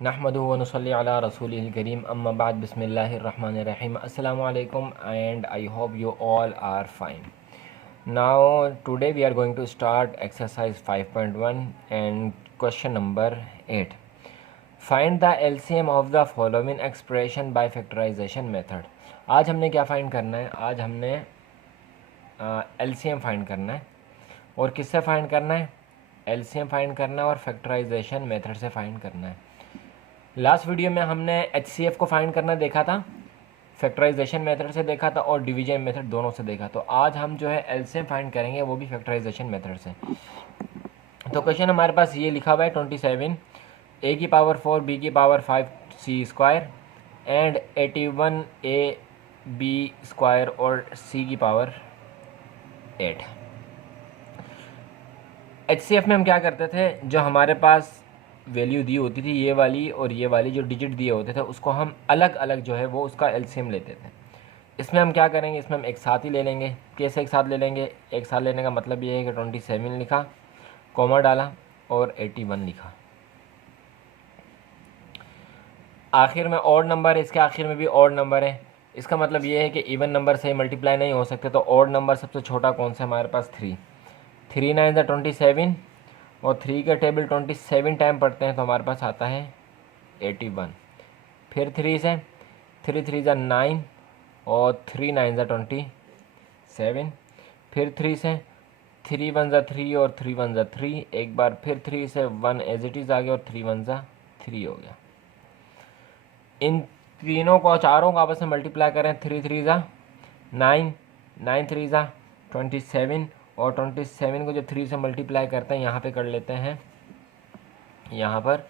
नहमदुहु व नुसल्ली अला रसूलिल करीम अम्मा बाद बिस्मिल्लाहिर रहमानिर रहीम अस्सलामु अलैकुम and I hope you all are fine. Now today we are going to start exercise 5.1 and question number 8. Find the LCM of the following expression by factorization method. आज हमने क्या find करना है? आज हमने LCM फाइंड करना है और किससे फाइंड करना है? LCM फाइंड करना है और फैक्टराइजेशन मेथड से फाइंड करना है। लास्ट वीडियो में हमने HCF को फाइंड करना देखा था, फैक्टराइजेशन मेथड से देखा था और डिवीजन मेथड दोनों से देखा। तो आज हम जो है LCM फाइंड करेंगे, वो भी फैक्टराइजेशन मेथड से। तो क्वेश्चन हमारे पास ये लिखा हुआ है 27 a की पावर 4 b की power 5 c square and 81 a b square और c की पावर 8। HCF में हम क्या करते थे, जो हमारे पास वैल्यू दी होती थी ये वाली और ये वाली, जो डिजिट दिए होते थे उसको हम अलग अलग जो है वो उसका LCM लेते थे। इसमें हम क्या करेंगे, इसमें हम एक साथ ही ले लेंगे। कैसे एक साथ ले लेंगे? एक साथ लेने का मतलब ये है कि 27 लिखा, कॉमा डाला और 81 लिखा। आखिर में ऑड नंबर है, इसके आखिर में भी ऑड नंबर है। इसका मतलब ये है कि इवन नंबर से मल्टीप्लाई नहीं हो सकते, तो ऑड नंबर सबसे छोटा कौन सा हमारे पास? 3। 3 9 27 और 3 का टेबल 27 टाइम पढ़ते हैं तो हमारे पास आता है 81। फिर 3 से 3 3 9 और 3 9 27। फिर 3 से 3 1 3 और 3 1 3। एक बार फिर 3 से 1 एज इट इज़ आ गया और 3 1 3 हो गया। इन तीनों को चारों को आपस में मल्टीप्लाई करें, 3 3 9 9 3 27 और 27 को जब 3 से मल्टीप्लाई करते हैं, यहाँ पे कर लेते हैं। यहाँ पर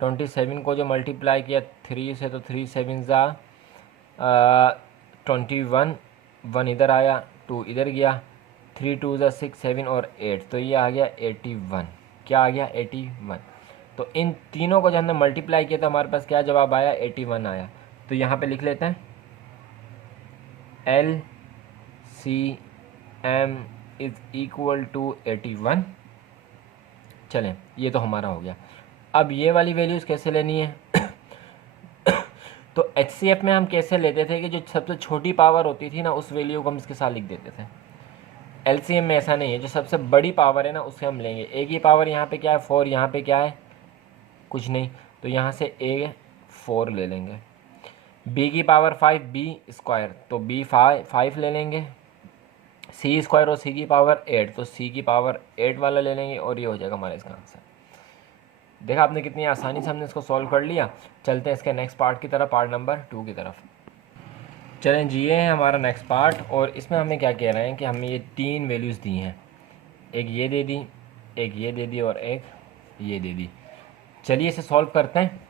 27 को जो मल्टीप्लाई किया 3 से, तो 3 7 21, 1 इधर आया, 2 इधर गया, 3 2 6 7 और 8, तो ये आ गया 81। क्या आ गया? 81। तो इन तीनों को जब हमने मल्टीप्लाई किया तो हमारे पास क्या जवाब आया? 81 आया। तो यहाँ पे लिख लेते हैं LCM इज़ इक्वल टू 81। चलें, ये तो हमारा हो गया। अब ये वाली वैल्यूज़ कैसे लेनी है? तो HCF में हम कैसे लेते थे कि जो सबसे छोटी पावर होती थी ना, उस वैल्यू को हम इसके साथ लिख देते थे। LCM में ऐसा नहीं है, जो सबसे बड़ी पावर है ना उससे हम लेंगे। A की पावर यहाँ पे क्या है? 4। यहाँ पे क्या है? कुछ नहीं, तो यहाँ से A 4 ले लेंगे। B की पावर 5 B स्क्वायर, तो B 5 ले लेंगे। C स्क्वायर और C की पावर 8, तो C की पावर 8 वाला ले लेंगे और ये हो जाएगा हमारा इसका आंसर। देखा आपने कितनी आसानी से हमने इसको सॉल्व कर लिया। चलते हैं इसके नेक्स्ट पार्ट की तरफ, पार्ट नंबर 2 की तरफ। चलें जी, ये है हमारा नेक्स्ट पार्ट और इसमें हमें क्या कह रहे हैं कि हमें ये 3 वैल्यूज़ दी हैं। एक ये दे दी, एक ये दे दी और एक ये दे दी। चलिए इसे सॉल्व करते हैं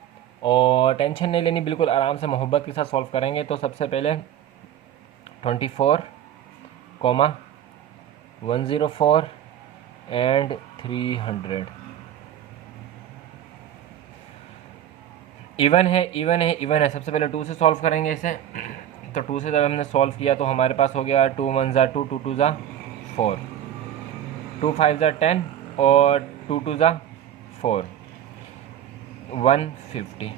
और टेंशन नहीं लेनी, बिल्कुल आराम से मोहब्बत के साथ सॉल्व करेंगे। तो सबसे पहले 24, 104 एंड 300 इवन है, इवन है, इवन है। सबसे पहले 2 से सॉल्व करेंगे इसे। तो 2 से जब हमने सॉल्व किया तो हमारे पास हो गया 2 1 2, 2 2 4, 2 5 10 और 2 2 4, 150।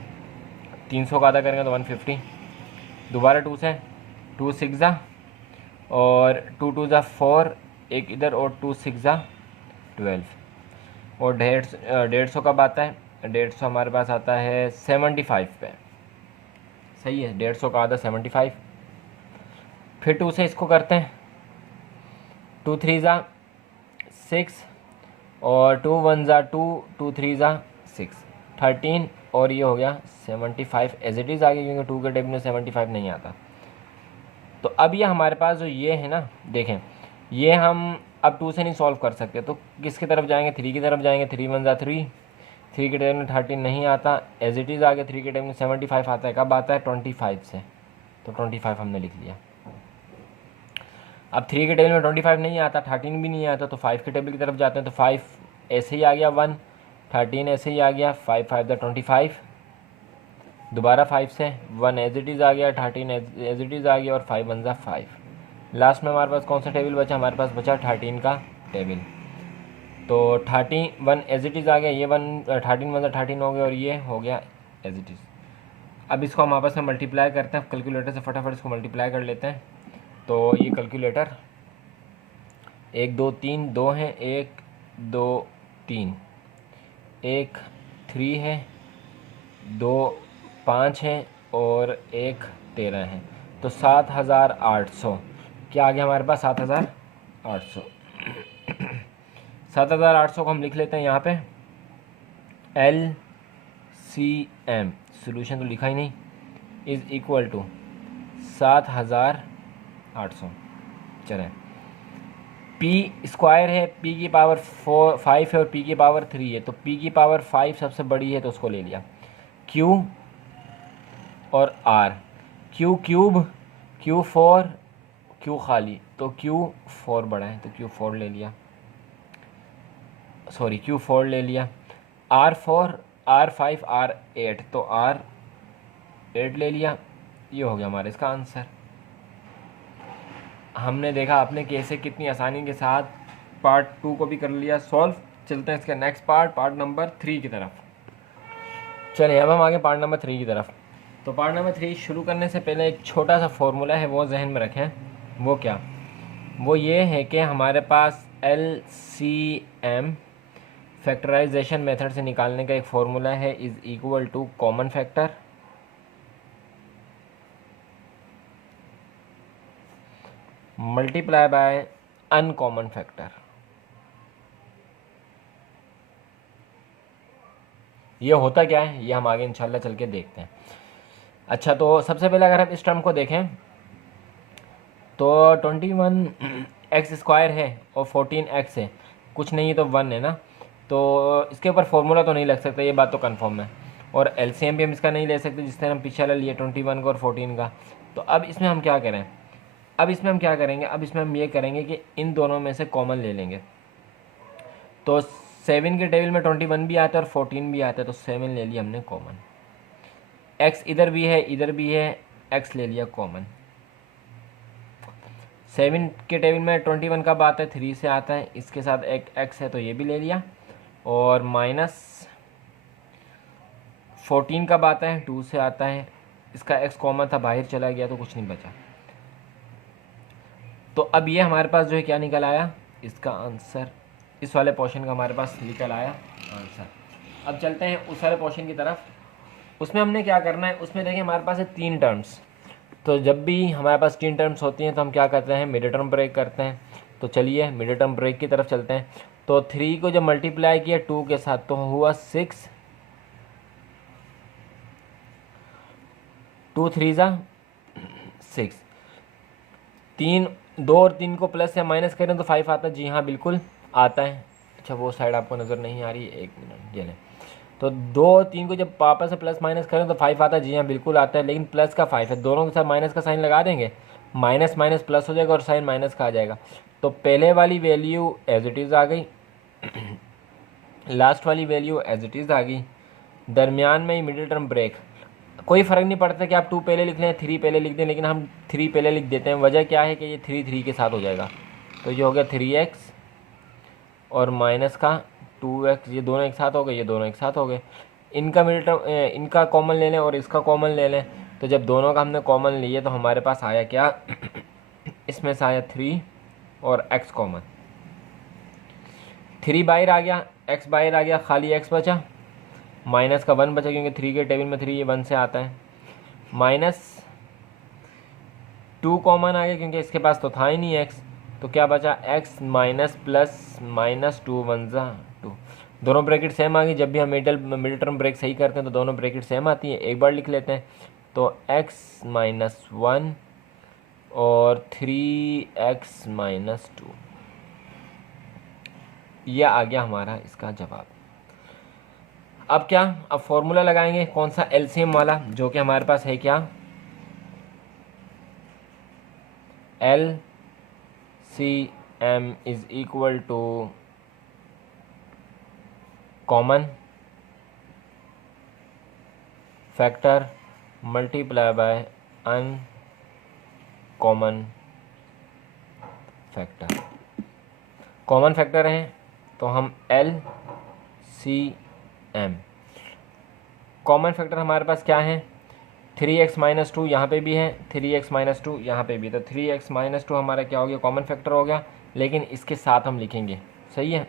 300 का आधा करेंगे तो 150। दोबारा 2 से 2 6 और 2 2 4, एक इधर और 2 6 12 और 150 कब आता है? 150 हमारे पास आता है 75 पे। सही है, 150 का आधा 75। फिर 2 से इसको करते हैं, 2 3 6 और 2 1 2, 2 3 6, 13 और ये हो गया 75 एज इट इज़ आ गया, क्योंकि 2 के टेबल में 75 नहीं आता। तो अब ये हमारे पास जो ये है ना, देखें ये हम अब 2 से नहीं सॉल्व कर सकते, तो किसकी तरफ जाएंगे? 3 की तरफ जाएंगे। 3 1 3, 3 के टेबल में 13 नहीं आता, एज इट इज़ आ गया। 3 के टेबल में 75 आता है, कब आता है? 25 से, तो 25 हमने लिख लिया। अब 3 के टेबल में 25 नहीं आता, 13 भी नहीं आता, तो 5 के टेबल की तरफ जाते हैं, तो 5 ऐसे ही आ गया 1, 13 ऐसे ही आ गया, 5 5 25। दोबारा 5 से 1 एज इट इज़ आ गया, 13 एज इट इज़ आ गया और 5 1 5। लास्ट में हमारे पास कौन सा टेबल बचा? हमारे पास बचा 13 का टेबल। तो 31 एज इट इज़ आ गया, ये 13 1 13 हो गया और ये हो गया एज इट इज़। अब इसको हम आपस में मल्टीप्लाई करते हैं, कैलकुलेटर से फटाफट इसको मल्टीप्लाई कर लेते हैं। तो ये कैलकुलेटर 1 2 3 2 हैं, 1 2 3, 1 3 है, 2 5 है और 1 13 है। तो 7800 क्या आ गया हमारे पास? 7800। 7800 को हम लिख लेते हैं यहाँ पे LCM, सोल्यूशन तो लिखा ही नहीं, इज़ इक्वल टू 7800। चलें, पी स्क्वायर है, पी की पावर 5 है और पी की पावर 3 है, तो पी की पावर 5 सबसे बड़ी है तो उसको ले लिया। क्यू और R, Q cube, Q 4, Q खाली, तो क्यू 4 बड़ा है तो क्यू 4 ले लिया, सॉरी क्यू 4 ले लिया। आर 4, आर 5, आर 8, तो आर 8 ले लिया। ये हो गया हमारा इसका आंसर। हमने देखा आपने कैसे कितनी आसानी के साथ पार्ट 2 को भी कर लिया सॉल्व। चलते हैं इसका नेक्स्ट पार्ट नंबर 3 की तरफ। चलिए अब हम आगे पार्ट नंबर 3 की तरफ। तो पार्ट नंबर 3 शुरू करने से पहले एक छोटा सा फॉर्मूला है, वो जहन में रखें। वो क्या? वो ये है कि हमारे पास LCM फैक्टराइजेशन मेथड से निकालने का एक फॉर्मूला है, is equal to common factor multiply by uncommon factor. ये होता क्या है ये हम आगे इंशाल्लाह चल के देखते हैं। अच्छा, तो सबसे पहले अगर हम इस टर्म को देखें तो 21x स्क्वायर है और 14x है, कुछ नहीं तो 1 है ना, तो इसके ऊपर फॉर्मूला तो नहीं लग सकता, ये बात तो कंफर्म है। और एलसीएम भी हम इसका नहीं ले सकते जिस तरह हम पीछे वाला लिए 21 का और 14 का। तो अब इसमें हम क्या करें? अब इसमें हम क्या करेंगे? अब इसमें हम ये करेंगे कि इन दोनों में से कॉमन ले लेंगे। तो 7 के टेबल में 21 भी आता है और 14 भी आता है, तो 7 ले लिया हमने कॉमन। x इधर भी है इधर भी है, x ले लिया कॉमन। 7 के टेबल में 21 कब आता है? 3 से आता है, इसके साथ एक x है तो ये भी ले लिया। और माइनस 14 कब आता है? 2 से आता है, इसका x कॉमन था, बाहर चला गया तो कुछ नहीं बचा। तो अब ये हमारे पास जो है क्या निकल आया? इसका आंसर, इस वाले पोर्शन का हमारे पास निकल आया आंसर। अब चलते हैं उस वाले पोर्शन की तरफ। उसमें हमने क्या करना है? उसमें देखिए हमारे पास है 3 टर्म्स। तो जब भी हमारे पास 3 टर्म्स होती हैं तो हम क्या करते हैं? मिड टर्म ब्रेक करते हैं। तो चलिए मिड टर्म ब्रेक की तरफ चलते हैं। तो 3 को जब मल्टीप्लाई किया 2 के साथ तो हुआ 6, 2 3 ज़ा 6। 3 2 और 3 को प्लस या माइनस करें तो 5 आता है। जी हाँ बिल्कुल आता है। अच्छा वो साइड आपको नज़र नहीं आ रही है, 1 मिनट ये लें। तो 2 और 3 को जब पापा से प्लस माइनस करें तो 5 आता है। जी हाँ बिल्कुल आता है, लेकिन प्लस का 5 है, दोनों के साथ माइनस का साइन लगा देंगे, माइनस माइनस प्लस हो जाएगा और साइन माइनस का आ जाएगा। तो पहले वाली वैल्यू एज इट इज़ आ गई, लास्ट वाली वैल्यू एज इट इज़ आ गई, दरमियान में ही मिडिल टर्म ब्रेक। कोई फ़र्क नहीं पड़ता कि आप 2 पहले लिख लें 3 पहले लिख दें, लेकिन हम 3 पहले लिख देते हैं। वजह क्या है कि ये 3 3 के साथ हो जाएगा। तो ये हो गया 3x और माइनस का 2x, ये दोनों एक साथ हो गए, ये दोनों एक साथ हो गए। इनका मिडिल टर्म, इनका कॉमन ले लें और इसका कॉमन ले लें। तो जब दोनों का हमने कॉमन लिए तो हमारे पास आया क्या? इसमें से आया 3 और x कॉमन। 3 बाहर आ गया, x बाहर आ गया, खाली x बचा, माइनस का 1 बचा क्योंकि 3 के टेबल में 3 ये 1 से आता है। माइनस 2 कॉमन आ गया क्योंकि इसके पास तो था ही नहीं x, तो क्या बचा? x माइनस प्लस माइनस 2 1 ज़ा 2। दोनों ब्रैकेट सेम आ गई। जब भी हम मिडिल टर्म ब्रेक सही करते हैं तो दोनों ब्रैकेट सेम आती हैं। एक बार लिख लेते हैं। तो x माइनस 1 और 3x माइनस 2, यह आ गया हमारा इसका जवाब। अब क्या? अब फॉर्मूला लगाएंगे कौन सा? एलसीएम वाला, जो कि हमारे पास है क्या? LCM is equal to common factor multiply by uncommon factor. Common factor है तो हम LCM, कॉमन फैक्टर हमारे पास क्या है, 3x माइनस टू यहाँ पर भी है, 3x माइनस टू यहाँ पर भी, तो 3x माइनस टू हमारा क्या हो गया, कॉमन फैक्टर हो गया, लेकिन इसके साथ हम लिखेंगे, सही है।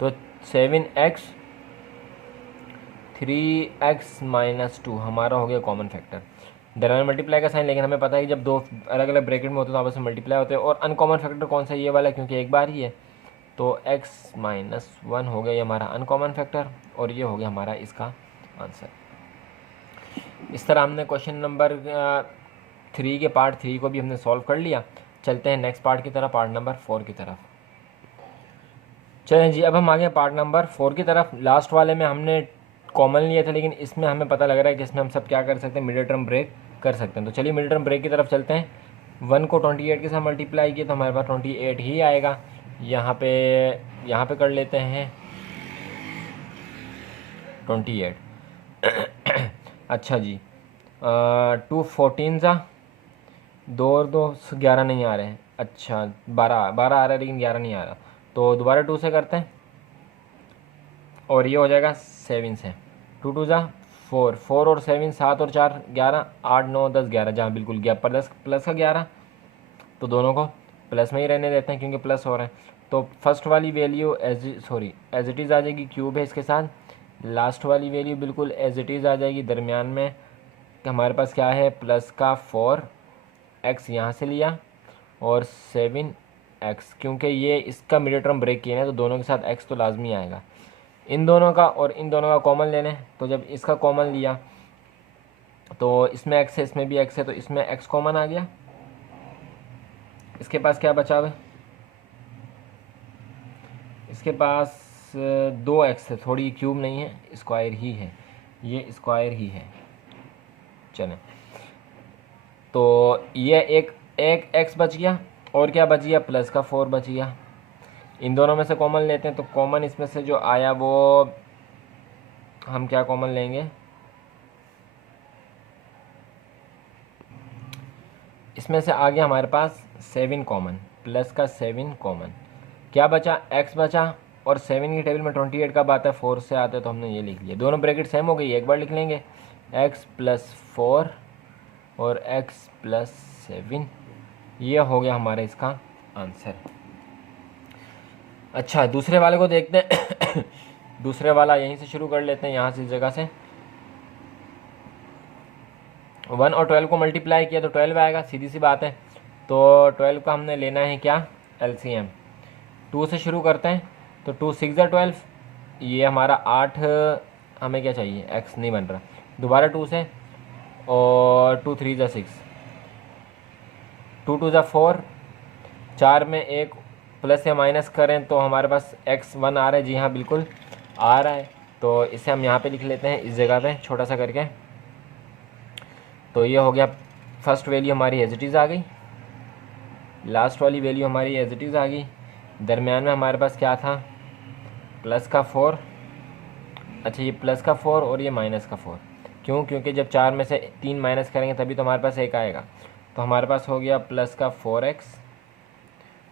तो 7x 3x माइनस टू हमारा हो गया कॉमन फैक्टर। दरम्यान मल्टीप्लाई का साइन, लेकिन हमें पता है कि जब दो अलग अलग ब्रैकेट में होते हैं तो आपस में मल्टीप्लाई होते हैं। और अनकॉमन फैक्टर कौन सा, ये वाला, क्योंकि एक बार ही है, तो x माइनस वन हो गया ये हमारा अनकॉमन फैक्टर, और ये हो गया हमारा इसका आंसर। इस तरह हमने क्वेश्चन नंबर 3 के पार्ट 3 को भी हमने सॉल्व कर लिया। चलते हैं नेक्स्ट पार्ट की तरफ, पार्ट नंबर 4 की तरफ। चलें जी, अब हम आ गए पार्ट नंबर 4 की तरफ। लास्ट वाले में हमने कॉमन लिया था, लेकिन इसमें हमें पता लग रहा है कि इसमें हम सब क्या कर सकते हैं, मिडिल टर्म ब्रेक कर सकते हैं। तो चलिए मिडिल टर्म ब्रेक की तरफ चलते हैं। 1 को 28 के साथ मल्टीप्लाई किया तो हमारे पास 28 ही आएगा। यहाँ पे कर लेते हैं 28। अच्छा जी, 2 14 ज़ा 2 और 2 11 नहीं आ रहे हैं। अच्छा 12 आ रहा है, लेकिन 11 नहीं आ रहा, तो दोबारा 2 से करते हैं और ये हो जाएगा 7 से। 2 2 ज़ा 4, 4 और 7 7 और 4 11, 8 9 10 11, जहाँ बिल्कुल गया प्लस का 11, तो दोनों को प्लस में ही रहने देते हैं क्योंकि प्लस हो रहा है। तो फर्स्ट वाली वैल्यू एज इट इज़ आ जाएगी, क्यूब है इसके साथ। लास्ट वाली वैल्यू बिल्कुल एज इट इज़ आ जाएगी। दरमियान में हमारे पास क्या है, प्लस का 4x यहाँ से लिया और 7x, क्योंकि ये इसका मिडिल टर्म ब्रेक किया है तो दोनों के साथ x तो लाजमी आएगा। इन दोनों का और इन दोनों का कॉमन लेने, तो जब इसका कॉमन लिया तो इसमें x है, इसमें भी x है, तो इसमें x कॉमन आ गया। इसके पास क्या बचा है, इसके पास 2x है, थोड़ी क्यूब नहीं है, स्क्वायर ही है, ये स्क्वायर ही है। चलें, तो ये एक x बच गया, और क्या बच गया, प्लस का 4 बच गया। इन दोनों में से कॉमन लेते हैं, तो कॉमन इसमें से जो आया वो हम क्या कॉमन लेंगे, इसमें से आ गया हमारे पास 7 कॉमन, प्लस का 7 कॉमन। क्या बचा, x बचा, और 7 की टेबल में 28 कब आता है, 4 से आता है, तो हमने ये लिख लिया। दोनों ब्रैकेट सेम हो गई, एक बार लिख लेंगे, x प्लस 4 और x प्लस 7, ये हो गया हमारा इसका आंसर। अच्छा, दूसरे वाले को देखते हैं। दूसरे वाला यहीं से शुरू कर लेते हैं, यहाँ से इस जगह से। 1 और 12 को मल्टीप्लाई किया तो 12 आएगा, सीधी सी बात है। तो 12 का हमने लेना है क्या, LCM। 2 से शुरू करते हैं, तो 2 6 ज़ा 12, ये हमारा 8, हमें क्या चाहिए, x नहीं बन रहा, दोबारा 2 से, और 2 3 ज़ा 6, 2 2 ज़ा 4, 4 में एक प्लस या माइनस करें तो हमारे पास x 1 आ रहा है, जी हाँ बिल्कुल आ रहा है। तो इसे हम यहाँ पे लिख लेते हैं इस जगह पे छोटा सा करके। तो ये हो गया, फर्स्ट वैल्यू हमारी एज इट इज़ आ गई, लास्ट वाली वैल्यू हमारी एज इट इज़ आ गई। दरमियान में हमारे पास क्या था, प्लस का 4। अच्छा, ये प्लस का 4 और ये माइनस का 4, क्यों, क्योंकि जब 4 में से 3 माइनस करेंगे तभी तो हमारे पास 1 आएगा। तो हमारे पास हो गया प्लस का 4x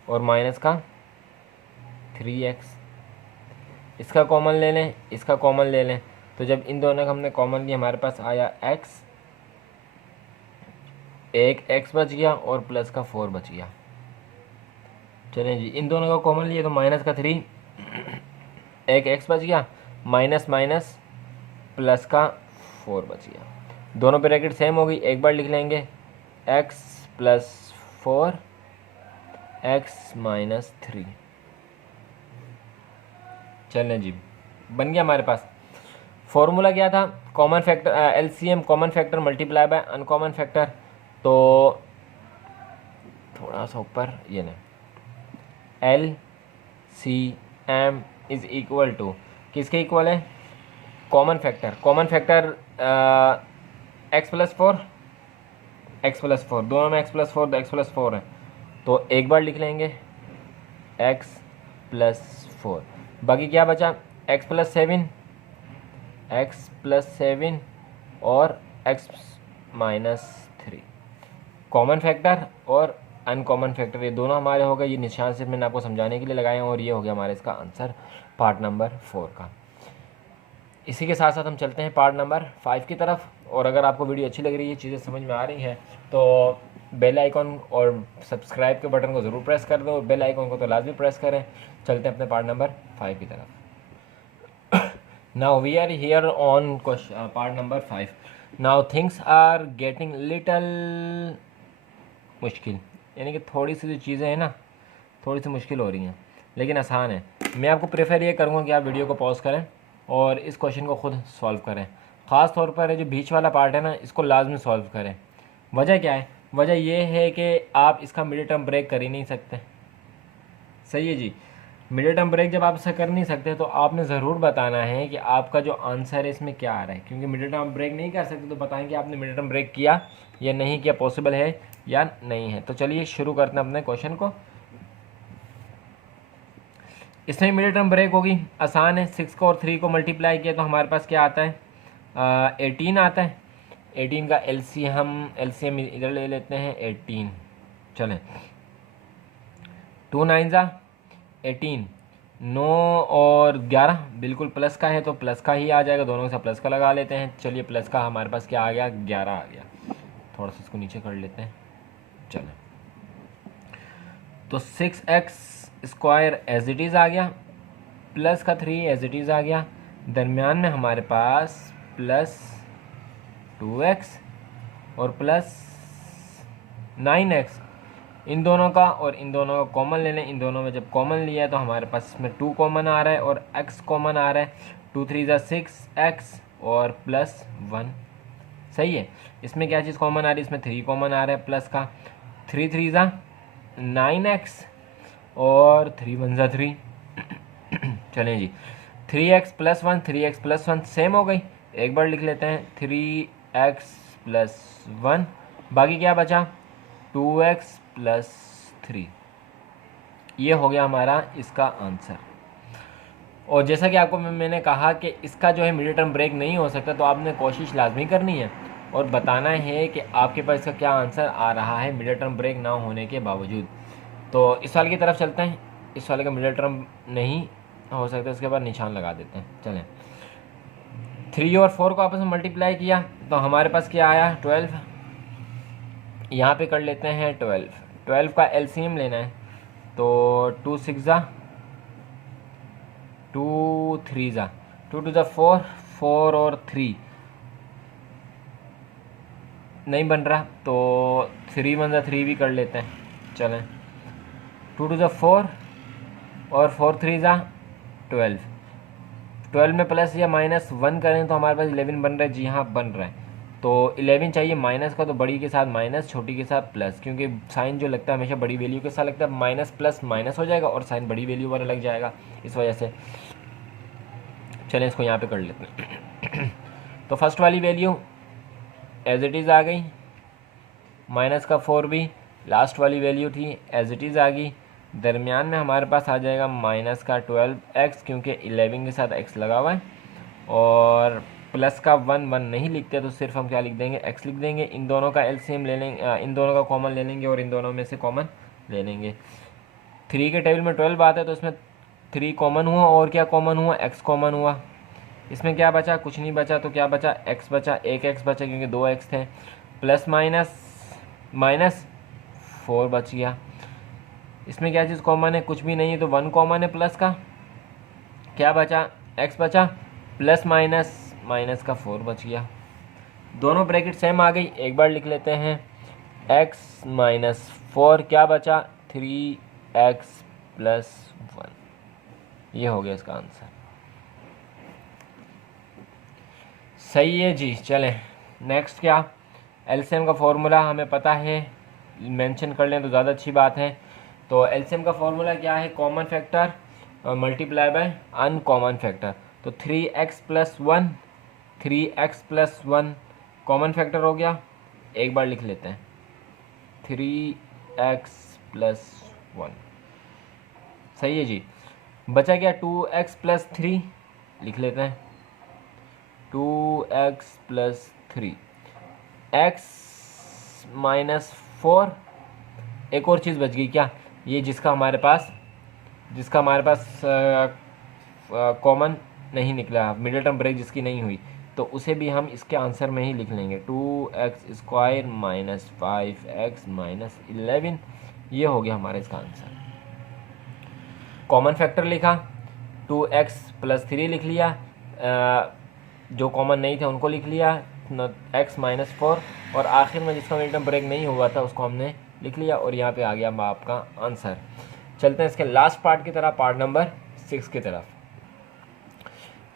और माइनस का 3x। इसका कॉमन ले लें, इसका कॉमन ले लें, तो जब इन दोनों का हमने कॉमन लिया हमारे पास आया x, एक x बच गया और प्लस का 4 बच गया। चलें जी, इन दोनों का कॉमन लिया तो माइनस का 3, एक x बच गया, माइनस माइनस प्लस का 4 बच गया। दोनों ब्रैकेट सेम हो गई, एक बार लिख लेंगे, x प्लस 4 x माइनस 3। चलें जी, बन गया हमारे पास। फॉर्मूला क्या था, common factor, LCM common factor multiply by uncommon factor. तो थोड़ा सा ऊपर ये नहीं, LCM इज इक्वल टू, किसके इक्वल है, common factor. Common factor x plus 4, दोनों में x प्लस 4, x प्लस 4 है, तो एक बार लिख लेंगे x प्लस 4। बाकी क्या बचा, x प्लस 7 और x माइनस 3। कॉमन फैक्टर और अनकॉमन फैक्टर ये दोनों हमारे हो गए। ये निशान सिर्फ मैंने आपको समझाने के लिए लगाए हैं, और ये हो गया हमारे इसका आंसर पार्ट नंबर 4 का। इसी के साथ साथ हम चलते हैं पार्ट नंबर 5 की तरफ। और अगर आपको वीडियो अच्छी लग रही है, चीज़ें समझ में आ रही हैं, तो बेल आइकॉन और सब्सक्राइब के बटन को ज़रूर प्रेस कर दो, बेल आइकॉन को तो लाजमी प्रेस करें। चलते हैं अपने पार्ट नंबर 5 की तरफ। Now we are here on part number 5। Now things are getting little मुश्किल, यानी कि थोड़ी सी जो चीज़ें हैं ना, थोड़ी सी मुश्किल हो रही हैं, लेकिन आसान है। मैं आपको प्रेफर ये करूँगा कि आप वीडियो को पॉज करें और इस क्वेश्चन को ख़ुद सॉल्व करें। ख़ास तौर पर जो बीच वाला पार्ट है ना, इसको लाजमी सॉल्व करें। वजह क्या है? वजह यह है कि आप इसका मिड टर्म ब्रेक कर ही नहीं सकते। सही है जी। मिड टर्म ब्रेक जब आप इसे कर नहीं सकते, तो आपने ज़रूर बताना है कि आपका जो आंसर है इसमें क्या आ रहा है। क्योंकि मिड टर्म ब्रेक नहीं कर सकते तो बताएं कि आपने मिड टर्म ब्रेक किया या नहीं किया, पॉसिबल है या नहीं है। तो चलिए शुरू करते हैं अपने क्वेश्चन को। इसमें मिड टर्म ब्रेक होगी, आसान है। 6 को और 3 को मल्टीप्लाई किया तो हमारे पास क्या आता है? 18 आता है। 18 का एलसीएम इधर ले लेते हैं 18। चलें, 2 9 ज़ा 18, 9 और 11 बिल्कुल प्लस का है तो प्लस का ही आ जाएगा, दोनों के साथ प्लस का लगा लेते हैं। चलिए प्लस का हमारे पास क्या आ गया? 11 आ गया। थोड़ा सा इसको नीचे कर लेते हैं। चलें, तो 6x square as it is आ गया, प्लस का 3 एज इट इज़ आ गया। दरमियान में हमारे पास प्लस 2x और प्लस 9x, इन दोनों का और इन दोनों का कॉमन ले लें। इन दोनों में जब कॉमन लिया है तो हमारे पास इसमें 2 कॉमन आ रहा है और x कॉमन आ रहा है। 2 3 ज़ा 6x और प्लस 1। सही है। इसमें क्या चीज़ कॉमन आ रही है? इसमें 3 कॉमन आ रहा है प्लस का। 3 3 ज़ा 9x और 3 1 ज़ा 3। चलें जी, 3x plus 1, 3x plus 1 same हो गई। एक बार लिख लेते हैं 3x प्लस 1, बाकी क्या बचा? 2x plus 3। ये हो गया हमारा इसका आंसर। और जैसा कि आपको मैंने कहा कि इसका जो है मिड टर्म ब्रेक नहीं हो सकता, तो आपने कोशिश लाजमी करनी है और बताना है कि आपके पास इसका क्या आंसर आ रहा है मिड टर्म ब्रेक ना होने के बावजूद। तो इस वाले की तरफ चलते हैं। इस वाले का मिड टर्म नहीं हो सकता, इसके बाद निशान लगा देते हैं। चलें, 3 और 4 को आपस में मल्टीप्लाई किया तो हमारे पास क्या आया? 12। यहाँ पे कर लेते हैं 12। 12 का एलसीएम लेना है तो 2 6 ज़ा 2 3 ज़ा 2 2 ज़ा 4, 4 और 3 नहीं बन रहा तो 3 1 ज़ा 3 भी कर लेते हैं। चलें, 2 2 ज़ा 4 और 4 3 ज़ा 12। 12 में प्लस या माइनस 1 करें तो हमारे पास 11 बन रहा है। जी हाँ, बन रहा है। तो 11 चाहिए माइनस का, तो बड़ी के साथ माइनस, छोटी के साथ प्लस, क्योंकि साइन जो लगता है हमेशा बड़ी वैल्यू के साथ लगता है। माइनस प्लस माइनस हो जाएगा और साइन बड़ी वैल्यू वाला लग जाएगा, इस वजह से। चलें, इसको यहाँ पे कर लेते हैं। तो फर्स्ट वाली वैल्यू एज इट इज़ आ गई, माइनस का 4 भी लास्ट वाली वैल्यू थी एज इट इज़ आ गई। दरमियान में हमारे पास आ जाएगा माइनस का 12x, क्योंकि 11 के साथ x लगा हुआ है, और प्लस का 1 1 नहीं लिखते तो सिर्फ हम क्या लिख देंगे? x लिख देंगे। इन दोनों का एलसीएम ले लेंगे, इन दोनों का कॉमन ले लेंगे और इन दोनों में से कॉमन ले लेंगे। 3 के टेबल में 12 आता है तो इसमें 3 कॉमन हुआ और क्या कॉमन हुआ? x कॉमन हुआ। इसमें क्या बचा? कुछ नहीं बचा। तो क्या बचा? x बचा, एक x बचा क्योंकि 2 x थे। प्लस माइनस माइनस 4 बच गया। इसमें क्या चीज़ कॉमन है? कुछ भी नहीं है, तो 1 कॉमन है प्लस का। क्या बचा? x बचा, प्लस माइनस माइनस का 4 बच गया। दोनों ब्रैकेट सेम आ गई। एक बार लिख लेते हैं x माइनस 4, क्या बचा? 3x plus 1। ये हो गया इसका आंसर। सही है जी। चलें, नेक्स्ट क्या? एलसीएम का फॉर्मूला हमें पता है, मेंशन कर लें तो ज़्यादा अच्छी बात है। तो एलसीएम का फॉर्मूला क्या है? Common factor multiply by uncommon factor. तो 3x plus 1, 3x plus 1 common factor हो गया। एक बार लिख लेते हैं 3x प्लस 1। सही है जी। बचा क्या? 2x प्लस 3 लिख लेते हैं, 2x प्लस 3, x माइनस 4। एक और चीज़ बच गई क्या? ये जिसका हमारे पास कॉमन नहीं निकला, मिडिल टर्म ब्रेक जिसकी नहीं हुई, तो उसे भी हम इसके आंसर में ही लिख लेंगे। 2x² माइनस 5x माइनस 11, ये हो गया हमारा इसका आंसर। कॉमन फैक्टर लिखा, 2x + 3 लिख लिया, जो कॉमन नहीं थे उनको लिख लिया, x माइनस 4, और आखिर में जिसका मिडिल टर्म ब्रेक नहीं हुआ था उसको हमने लिख लिया, और यहाँ पे आ गया आपका आंसर। चलते हैं इसके लास्ट पार्ट की तरफ, पार्ट नंबर 6 की तरफ।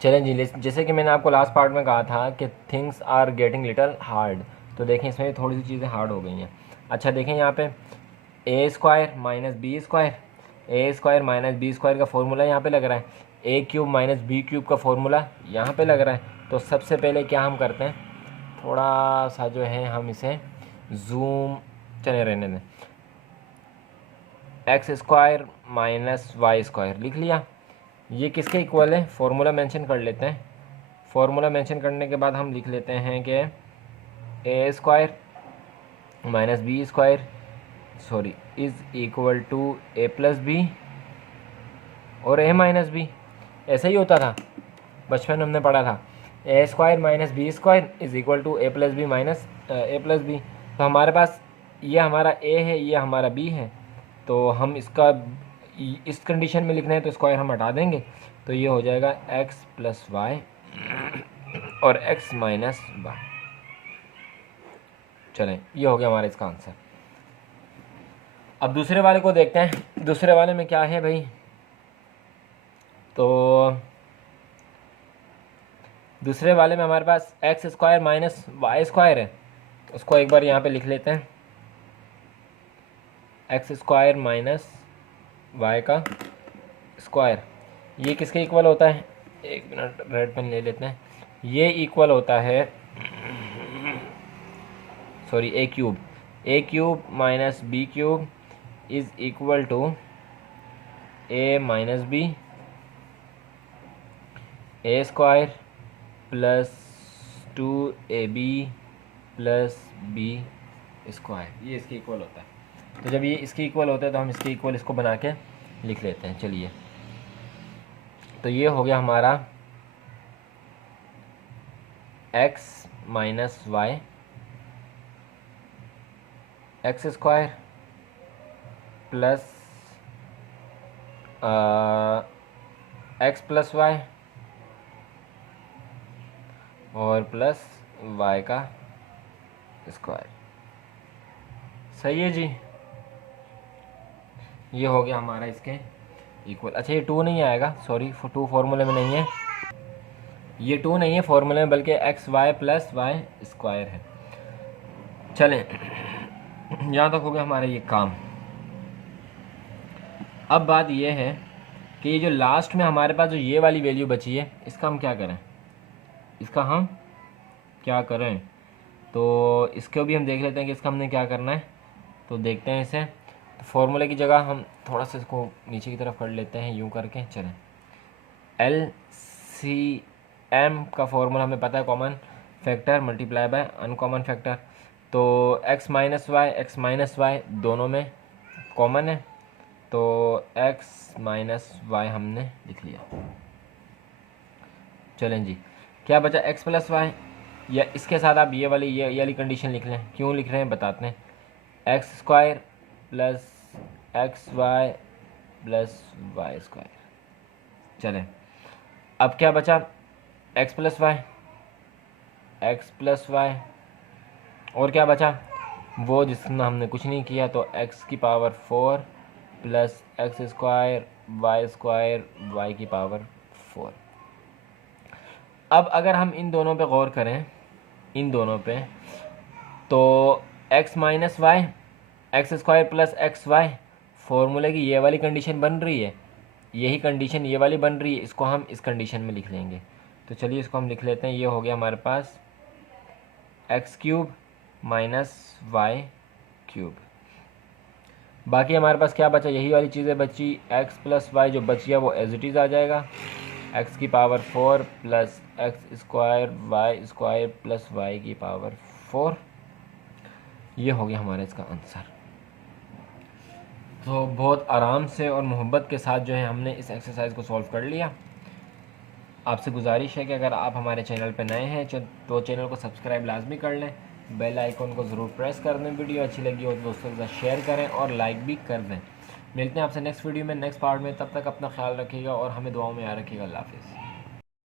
चलें जी, जैसे कि मैंने आपको लास्ट पार्ट में कहा था कि things are getting little hard, तो देखें इसमें थोड़ी सी चीज़ें हार्ड हो गई हैं। अच्छा देखें यहाँ पे a² minus b², a² minus b² का फॉर्मूला यहाँ पे लग रहा है, a³ माइनस b³ का फॉर्मूला यहाँ पे लग रहा है। तो सबसे पहले क्या हम करते हैं, थोड़ा सा जो है हम इसे जूम चले रहने दें, x² माइनस y² लिख लिया। ये किसके इक्वल है, फॉर्मूला मेंशन कर लेते हैं। फॉर्मूला मेंशन करने के बाद हम लिख लेते हैं कि a² minus b² sorry is equal to a plus B और a माइनस बी। ऐसा ही होता था, बचपन में हमने पढ़ा था, a² minus b² is equal to a plus B minus a plus B. तो हमारे पास ये हमारा a है, ये हमारा b है, तो हम इसका इस कंडीशन में लिखना है तो स्क्वायर हम हटा देंगे, तो ये हो जाएगा x + y और x माइनस y। चलें, ये हो गया हमारा इसका आंसर। अब दूसरे वाले को देखते हैं, दूसरे वाले में क्या है भाई, तो दूसरे वाले में हमारे पास x² माइनस y² है, उसको एक बार यहाँ पे लिख लेते हैं, x² माइनस y का स्क्वायर। ये किसके इक्वल होता है, एक मिनट रेड पेन ले लेते हैं, ये इक्वल होता है sorry a³ minus b³ is equal to a minus b, a² plus 2ab plus b², ये इसके इक्वल होता है। तो जब ये इसके इक्वल होता है तो हम इसके इक्वल इसको बना के लिख लेते हैं। चलिए, तो ये हो गया हमारा x minus y, x² plus x plus y और प्लस y का स्क्वायर। सही है जी, ये हो गया हमारा इसके इक्वल। अच्छा ये 2 नहीं आएगा, सॉरी 2 फॉर्मूले में नहीं है, ये 2 नहीं है फॉर्मूले में, बल्कि xy प्लस y² है। चलें, यहाँ तक हो गया हमारा ये काम। अब बात ये है कि ये जो लास्ट में हमारे पास जो ये वाली वैल्यू बची है, इसका हम क्या करें, इसका हम क्या करें, तो इसको भी हम देख लेते हैं कि इसका हमने क्या करना है। तो देखते हैं इसे, तो फॉर्मूले की जगह हम थोड़ा सा इसको नीचे की तरफ कर लेते हैं यूँ करके। चलें, LCM का फॉर्मूला हमें पता है, common factor multiply by uncommon factor. तो x माइनस y दोनों में कॉमन है, तो x माइनस y हमने लिख लिया। चलें जी, क्या बचा x प्लस y, या इसके साथ आप ये वाली कंडीशन लिख लें। क्यों लिख रहे हैं बताते हैं, x² plus xy plus y²। चलें, अब क्या बचा, x प्लस y, और क्या बचा, वो जिसमें हमने कुछ नहीं किया, तो x की power 4 plus x² y² y की पावर 4। अब अगर हम इन दोनों पे गौर करें, इन दोनों पे, तो x minus y, x² plus xy, फॉर्मूले की ये वाली कंडीशन बन रही है, यही कंडीशन ये वाली बन रही है, इसको हम इस कंडीशन में लिख लेंगे। तो चलिए इसको हम लिख लेते हैं, ये हो गया हमारे पास x³ माइनस y³। बाकी हमारे पास क्या बचा, यही वाली चीज़ें बची, x प्लस y जो बच गया वो एज इट इज़ आ जाएगा, x की power 4 plus x² y² plus y की पावर 4। ये हो गया हमारा इसका आंसर। तो बहुत आराम से और मोहब्बत के साथ जो है हमने इस एक्सरसाइज को सॉल्व कर लिया। आपसे गुजारिश है कि अगर आप हमारे चैनल पर नए हैं तो चैनल को सब्सक्राइब लाजमी कर लें, बेल आइकन को ज़रूर प्रेस कर दें, वीडियो अच्छी लगी हो तो दोस्तों के साथ शेयर करें और लाइक भी कर दें। मिलते हैं आपसे नेक्स्ट वीडियो में, नेक्स्ट पार्ट में। तब तक अपना ख्याल रखिएगा और हमें दुआओं में याद रखिएगा। अल्लाह हाफ़िज़।